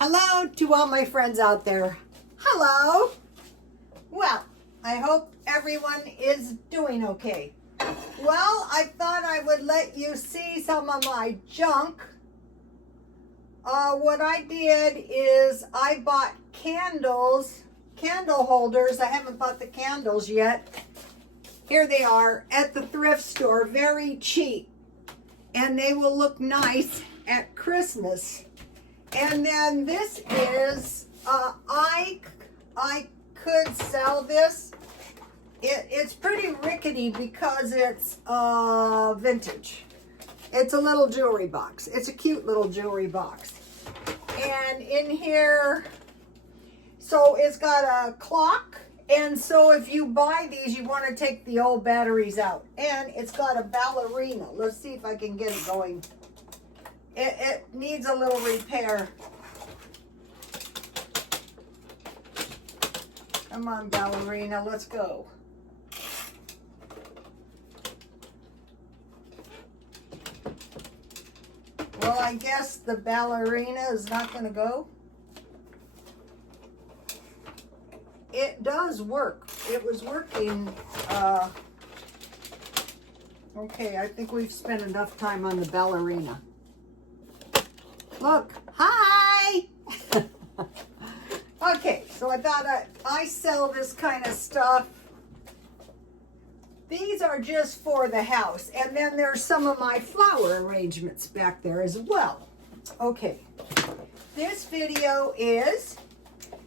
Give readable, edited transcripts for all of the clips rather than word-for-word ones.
Hello to all my friends out there. Hello. Well, I hope everyone is doing okay. Well, I thought I would let you see some of my junk. What I did is I bought candle holders. I haven't bought the candles yet. Here they are at the thrift store, very cheap. And they will look nice at Christmas. And then this is, I could sell this. It's pretty rickety because it's vintage. It's a little jewelry box. It's a cute little jewelry box. And in here, so it's got a clock. And so if you buy these, you want to take the old batteries out. And it's got a ballerina. Let's see if I can get it going. It needs a little repair. Come on, ballerina, let's go. Well, I guess the ballerina is not going to go. It does work. It was working. Okay, I think we've spent enough time on the ballerina. Look, hi! Okay, so I thought I sell this kind of stuff. These are just for the house. And then there's some of my flower arrangements back there as well. Okay, this video is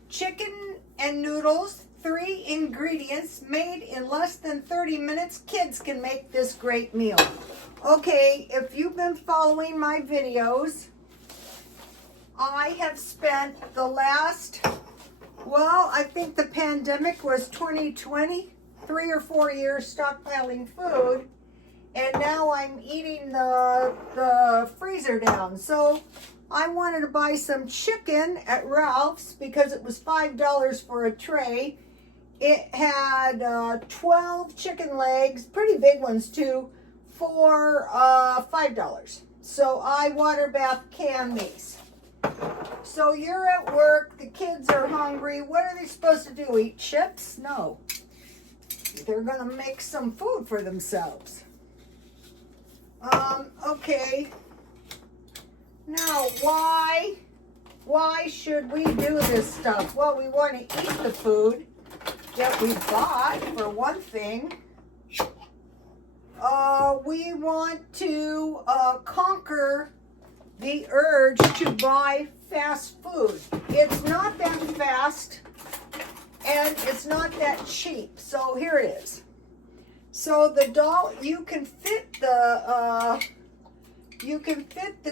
chicken and noodles, 3 ingredients made in less than 30 minutes. Kids can make this great meal. Okay, if you've been following my videos, I have spent the last, well, I think the pandemic was 2020, 3 or 4 years stockpiling food, and now I'm eating the freezer down. So I wanted to buy some chicken at Ralph's because it was $5 for a tray. It had 12 chicken legs, pretty big ones too, for $5. So I water bath canned these. So you're at work, the kids are hungry. What are they supposed to do? Eat chips? No. They're gonna make some food for themselves. Okay. Now, why should we do this stuff? Well, we want to eat the food that we bought, for one thing. We want to conquer the urge to buy fast food. It's not that fast and it's not that cheap. So here it is. So you can fit the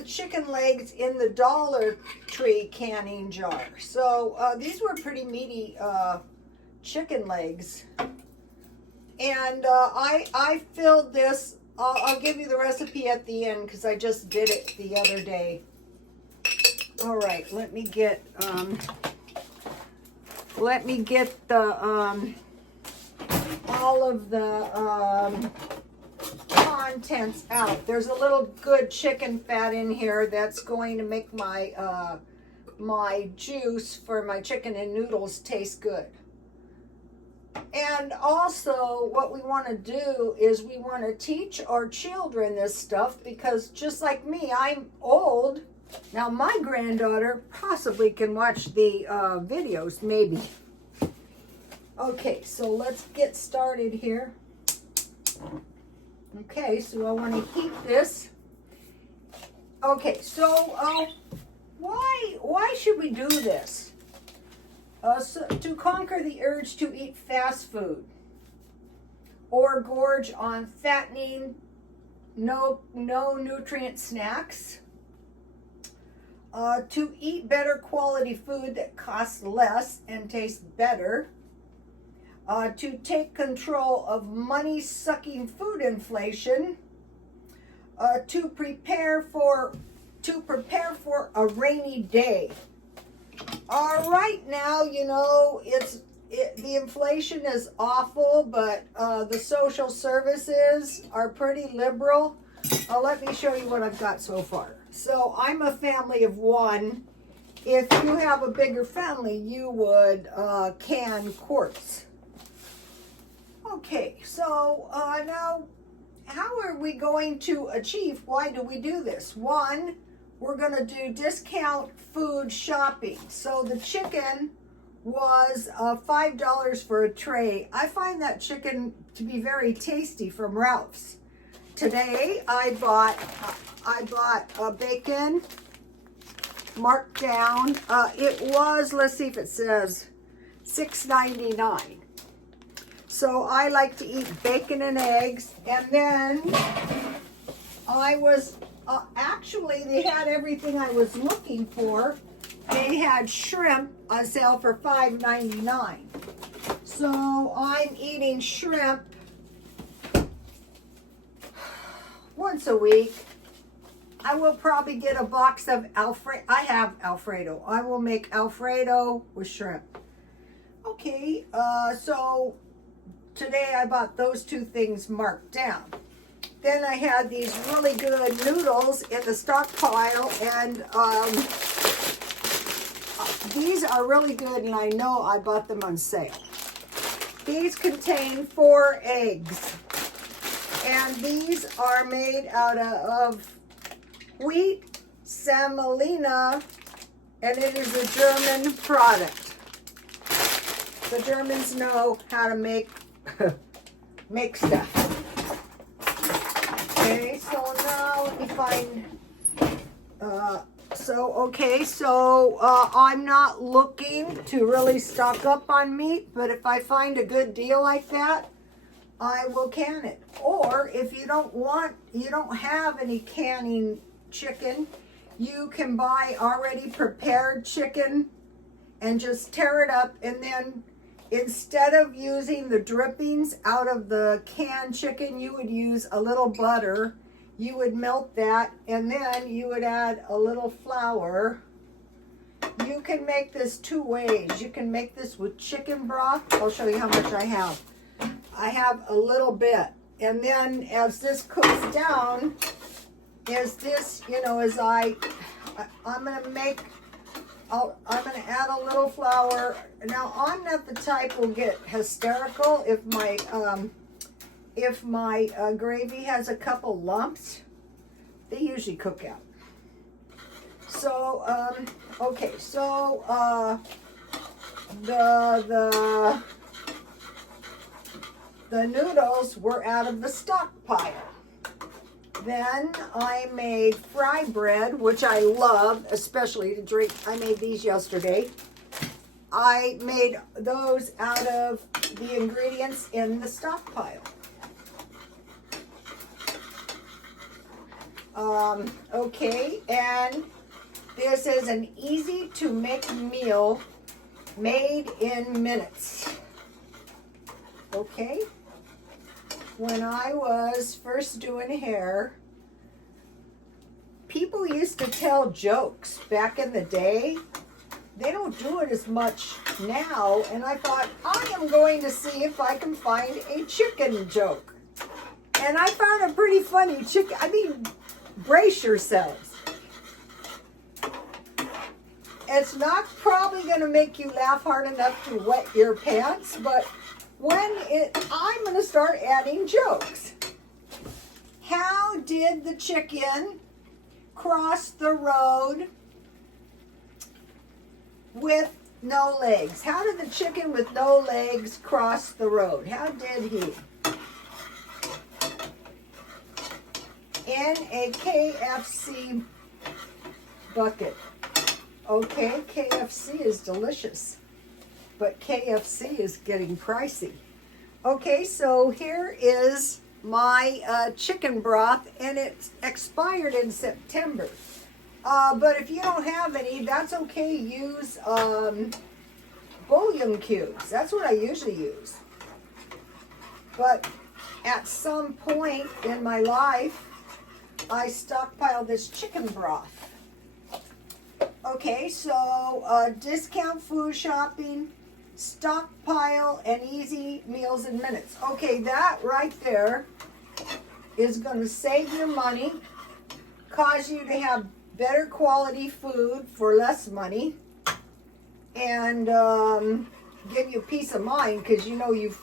chicken legs in the Dollar Tree canning jar. So these were pretty meaty chicken legs. And I filled this. I'll give you the recipe at the end because I just did it the other day. All right, let me get the all of the contents out. There's a little good chicken fat in here that's going to make my my juice for my chicken and noodles taste good. And also what we want to do is we want to teach our children this stuff because just like me, I'm old. Now my granddaughter possibly can watch the videos, maybe. Okay, so let's get started here. Okay, so I want to heat this. Okay, so why should we do this? So to conquer the urge to eat fast food or gorge on fattening, no nutrient snacks. To eat better quality food that costs less and tastes better. To take control of money-sucking food inflation. To prepare for a rainy day. Right now, you know, the inflation is awful, but the social services are pretty liberal. Let me show you what I've got so far. So I'm a family of one, if you have a bigger family, you would can quarts. Okay, so now how are we going to achieve? Why do we do this? One, we're going to do discount food shopping. So the chicken was $5 for a tray. I find that chicken to be very tasty from Ralph's. Today I bought bacon marked down. It was, let's see if it says, $6.99. So I like to eat bacon and eggs. And then I was, actually they had everything I was looking for. They had shrimp on sale for $5.99. So I'm eating shrimp once a week. I will probably get a box of Alfredo. I have Alfredo. I will make Alfredo with shrimp. Okay, so today I bought those two things marked down. Then I had these really good noodles in the stockpile, and these are really good, and I know I bought them on sale. These contain 4 eggs, and these are made out of wheat semolina, and it is a German product. The Germans know how to make stuff. Okay, so now let me find, I'm not looking to really stock up on meat, but if I find a good deal like that, I will can it. Or if you don't have any canning chicken, you can buy already prepared chicken and just tear it up, and then instead of using the drippings out of the canned chicken, you would use a little butter. You would melt that, and then you would add a little flour. You can make this 2 ways. You can make this with chicken broth. I'll show you how much I have. I have a little bit. And then as this cooks down, as this, as I'm going to make, I'm going to add a little flour. Now, I'm not the type who will get hysterical if my gravy has a couple lumps. They usually cook out. So, okay, so the noodles were out of the stockpile. Then I made fry bread, which I love, especially to drink. I made these yesterday. I made those out of the ingredients in the stockpile. Okay, and this is an easy to make meal made in minutes. Okay. When I was first doing hair, people used to tell jokes back in the day. They don't do it as much now, and I thought, I am going to see if I can find a chicken joke. And I found a pretty funny chicken. I mean, brace yourselves. It's not probably going to make you laugh hard enough to wet your pants, but I'm going to start adding jokes. How did the chicken cross the road with no legs? How did the chicken with no legs cross the road? How did he? In a KFC bucket. Okay, KFC is delicious, but KFC is getting pricey. Okay, so here is my chicken broth, and it expired in September. But if you don't have any, that's okay. Use bouillon cubes. That's what I usually use. But at some point in my life, I stockpiled this chicken broth. Okay, so discount food shopping, stockpile, and easy meals in minutes. Okay, that right there is going to save your money, cause you to have better quality food for less money, and give you peace of mind because you know you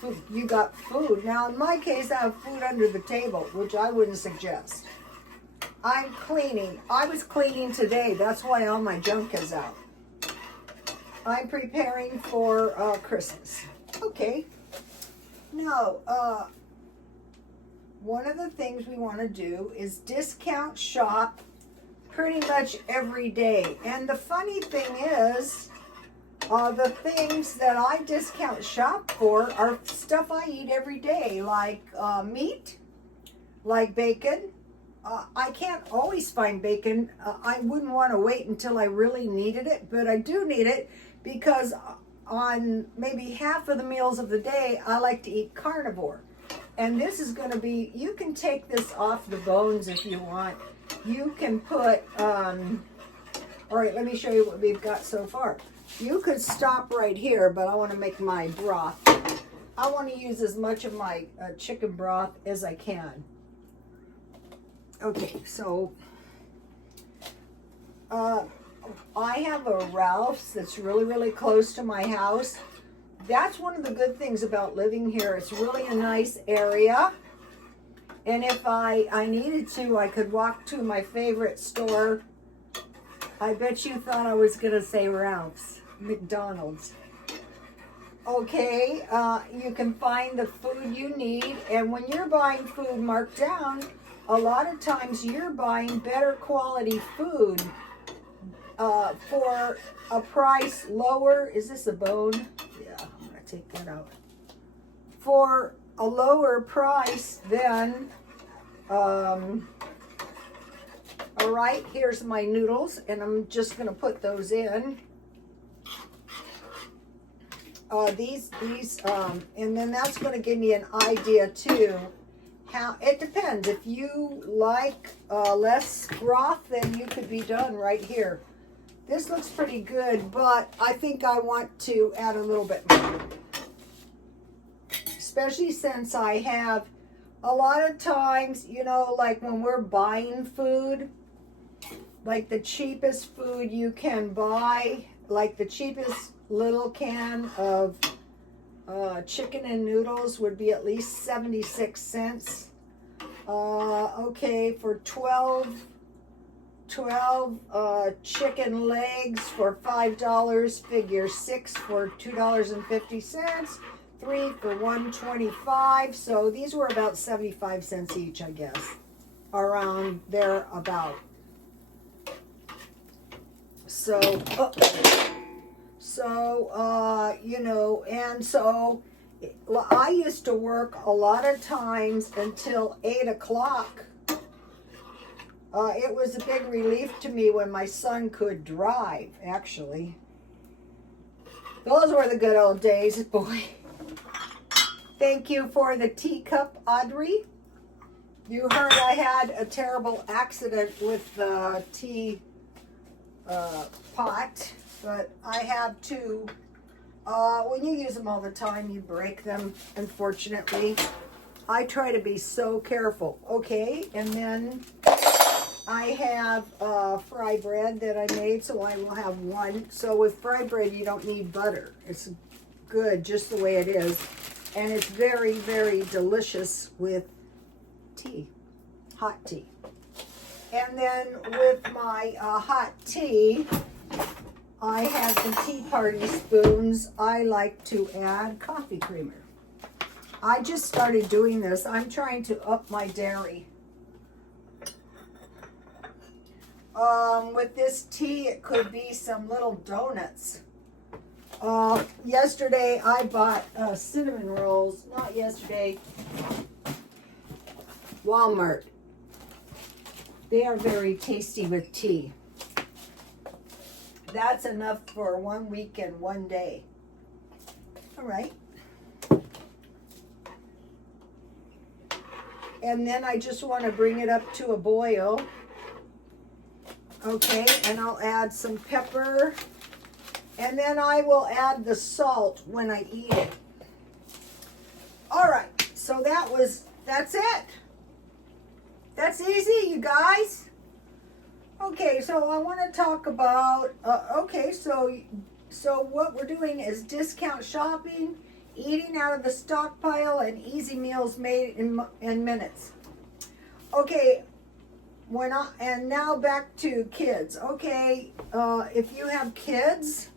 got food. Now, in my case, I have food under the table, which I wouldn't suggest. I'm cleaning. I was cleaning today. That's why all my junk is out. I'm preparing for Christmas. Okay. Now, one of the things we want to do is discount shop pretty much every day. And the funny thing is, the things that I discount shop for are stuff I eat every day, like meat, like bacon. I can't always find bacon. I wouldn't want to wait until I really needed it, but I do need it because on maybe half of the meals of the day, I like to eat carnivore. And this is going to be, you can take this off the bones if you want. You can put, all right, let me show you what we've got so far. You could stop right here, but I want to make my broth. I want to use as much of my chicken broth as I can. Okay, so I have a Ralph's that's really, really close to my house. That's one of the good things about living here. It's really a nice area. And if I needed to, I could walk to my favorite store. I bet you thought I was going to say Ralph's, McDonald's. Okay, you can find the food you need. And when you're buying food marked down, a lot of times you're buying better quality food for a price lower. Is this a bone? Yeah, I'm going to take that out. For a lower price than, all right, here's my noodles, and I'm just going to put those in. And then that's going to give me an idea too. How it depends. If you like less broth, then you could be done right here. This looks pretty good, but I think I want to add a little bit more. Especially since I have a lot of times, you know, like when we're buying food, like the cheapest food you can buy, like the cheapest little can of chicken and noodles would be at least 76 cents. Okay, for 12 chicken legs for $5, figure 6 for $2.50, 3 for $1.25. So these were about 75 cents each, I guess, around there about. So, you know, and so I used to work a lot of times until 8 o'clock. It was a big relief to me when my son could drive, actually. Those were the good old days, boy. Thank you for the teacup, Audrey. You heard I had a terrible accident with the tea pot, but I have two. When you use them all the time, you break them, unfortunately. I try to be so careful. Okay, and then I have fry bread that I made, so I will have one. So with fry bread, you don't need butter. It's good just the way it is. And it's very, very delicious with tea, hot tea. And then with my hot tea, I have some tea party spoons. I like to add coffee creamer. I just started doing this. I'm trying to up my dairy. With this tea, it could be some little donuts. Yesterday, I bought cinnamon rolls. Not yesterday. Walmart. They are very tasty with tea. That's enough for 1 week and 1 day. All right. And then I just want to bring it up to a boil. Okay, and I'll add some pepper. And then I will add the salt when I eat it. All right, so that's it. That's easy, you guys. Okay, so I want to talk about, so what we're doing is discount shopping, eating out of the stockpile, and easy meals made in minutes. Okay, and now back to kids. Okay, if you have kids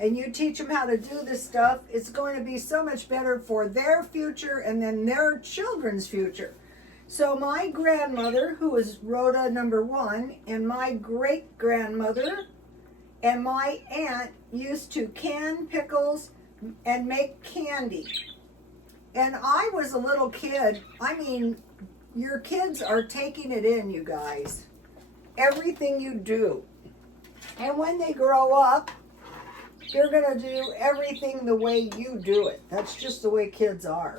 and you teach them how to do this stuff, it's going to be so much better for their future and then their children's future. So my grandmother, who was Rhoda #1, and my great-grandmother and my aunt used to can pickles and make candy. And I was a little kid. I mean, your kids are taking it in, you guys. Everything you do. And when they grow up, they're going to do everything the way you do it. That's just the way kids are.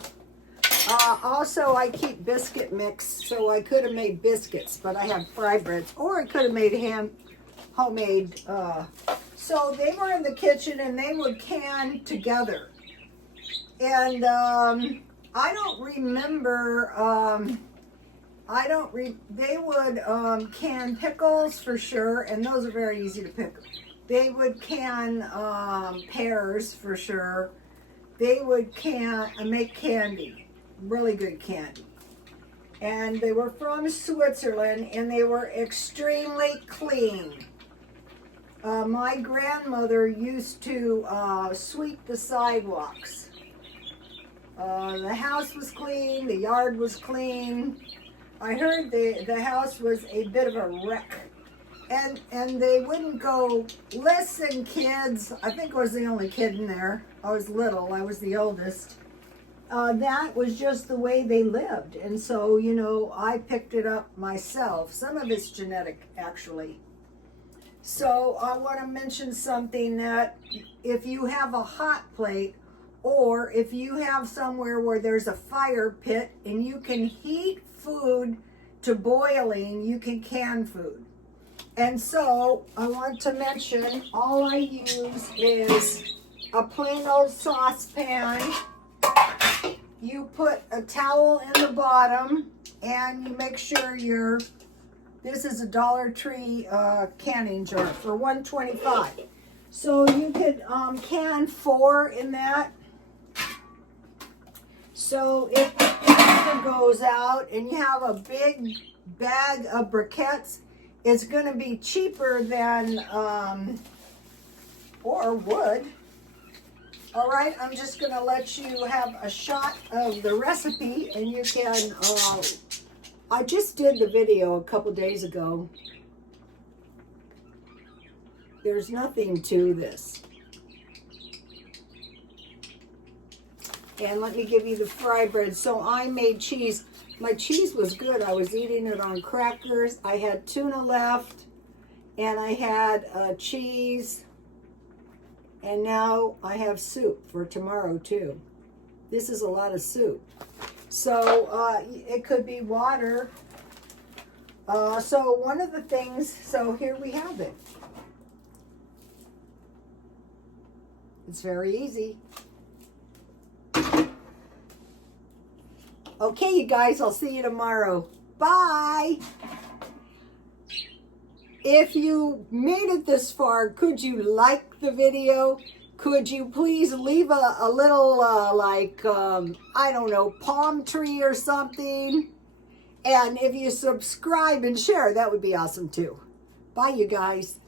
Also, I keep biscuit mix, so I could have made biscuits, but I have fry breads, or I could have made homemade. So they were in the kitchen and they would can together. And I don't remember, they would can pickles for sure, and those are very easy to pick. They would can pears for sure. They would make candy. Really good candy. And they were from Switzerland, and they were extremely clean. My grandmother used to sweep the sidewalks. The house was clean, the yard was clean. I heard the house was a bit of a wreck. And they wouldn't go, listen kids, I think I was the only kid in there. I was little, I was the oldest. That was just the way they lived. And so, you know, I picked it up myself. Some of it's genetic, actually. So I want to mention something that if you have a hot plate, or if you have somewhere where there's a fire pit and you can heat food to boiling, you can food. And so I want to mention, all I use is a plain old saucepan. You put a towel in the bottom, and you make sure this is a Dollar Tree canning jar for $1.25. So you could can 4 in that. So if the pizza goes out and you have a big bag of briquettes, it's going to be cheaper than, or wood. All right, I'm just going to let you have a shot of the recipe, and you can, I just did the video a couple days ago. There's nothing to this. And let me give you the fry bread. So I made cheese. My cheese was good. I was eating it on crackers. I had tuna left, and I had cheese. And now I have soup for tomorrow too. This is a lot of soup. So it could be water. So one of the things, so here we have it. It's very easy. Okay, you guys, I'll see you tomorrow. Bye. If you made it this far, could you like the video? Could you please leave a little, I don't know, palm tree or something? And if you subscribe and share, that would be awesome too. Bye, you guys.